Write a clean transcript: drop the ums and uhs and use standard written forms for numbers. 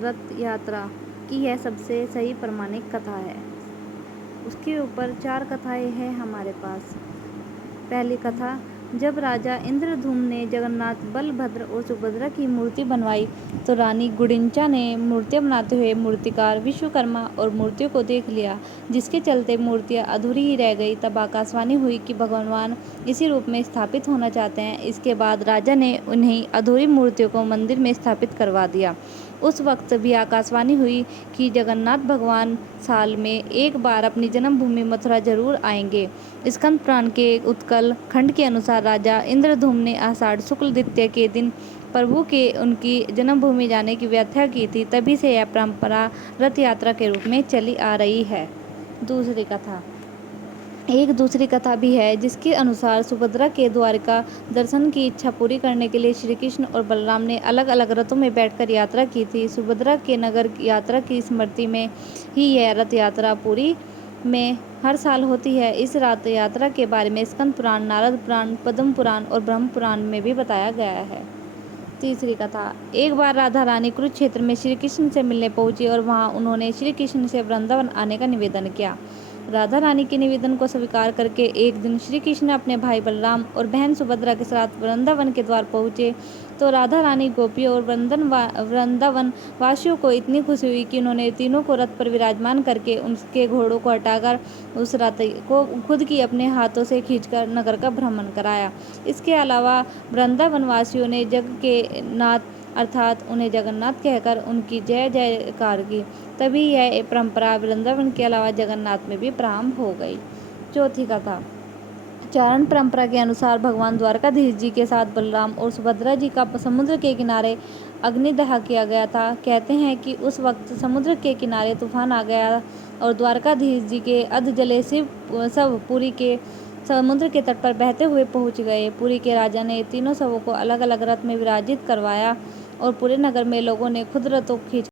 रथ यात्रा की यह सबसे सही प्रमाणिक कथा है। उसके ऊपर 4 कथाएं हैं हमारे पास। पहली कथा, जब राजा इंद्रद्युम्न ने जगन्नाथ, बलभद्र और सुभद्रा की मूर्ति बनवाई तो रानी गुडिंचा ने मूर्तियां बनाते हुए मूर्तिकार विश्वकर्मा और मूर्तियों को देख लिया, जिसके चलते मूर्तियां अधूरी ही रह गई। तब आकाशवाणी हुई कि भगवान इसी रूप में स्थापित होना चाहते हैं। इसके बाद राजा ने उन्हीं अधूरी मूर्तियों को मंदिर में स्थापित करवा दिया। उस वक्त भी आकाशवाणी हुई कि जगन्नाथ भगवान साल में एक बार अपनी जन्मभूमि मथुरा जरूर आएंगे। स्कंद पुराण के उत्कल खंड के अनुसार राजा इंद्रद्युम्न ने आषाढ़ शुक्ल द्वितीया के दिन प्रभु के उनकी जन्मभूमि जाने की व्याख्या की थी। तभी से यह परंपरा रथ यात्रा के रूप में चली आ रही है। दूसरी कथा, एक दूसरी कथा भी है जिसके अनुसार सुभद्रा के द्वारका दर्शन की इच्छा पूरी करने के लिए श्री कृष्ण और बलराम ने अलग अलग रथों में बैठकर यात्रा की थी। सुभद्रा के नगर यात्रा की स्मृति में ही यह रथ यात्रा पुरी में हर साल होती है। इस रथ यात्रा के बारे में स्कंद पुराण, नारद पुराण, पद्म पुराण और ब्रह्म पुराण में भी बताया गया है। तीसरी कथा, एक बार राधा रानी कुरुक्षेत्र में श्री कृष्ण से मिलने पहुंची और वहां उन्होंने श्री कृष्ण से वृंदावन आने का निवेदन किया। राधा रानी के निवेदन को स्वीकार करके एक दिन श्री कृष्ण अपने भाई बलराम और बहन सुभद्रा के साथ वृंदावन के द्वार पहुंचे तो राधा रानी, गोपियों और वृंदावन वासियों को इतनी खुशी हुई कि उन्होंने तीनों को रथ पर विराजमान करके उनके घोड़ों को हटाकर उस रथ को खुद की अपने हाथों से खींचकर नगर का भ्रमण कराया। इसके अलावा वृंदावन वासियों ने जग के नाथ अर्थात उन्हें जगन्नाथ कहकर उनकी जय जयकार की। तभी यह परंपरा वृंदावन के अलावा जगन्नाथ में भी प्रारंभ हो गई। चौथी कथा, चारण परंपरा के अनुसार भगवान द्वारकाधीश जी के साथ बलराम और सुभद्रा जी का समुद्र के किनारे अग्निदाह किया गया था। कहते हैं कि उस वक्त समुद्र के किनारे तूफान आ गया और द्वारकाधीश जी के अध जले शव पुरी के समुद्र के तट पर बहते हुए पहुंच गए। पुरी के राजा ने तीनों शवों को अलग अलग रथ में विराजित करवाया और पूरे नगर में लोगों ने खुद रथों खींच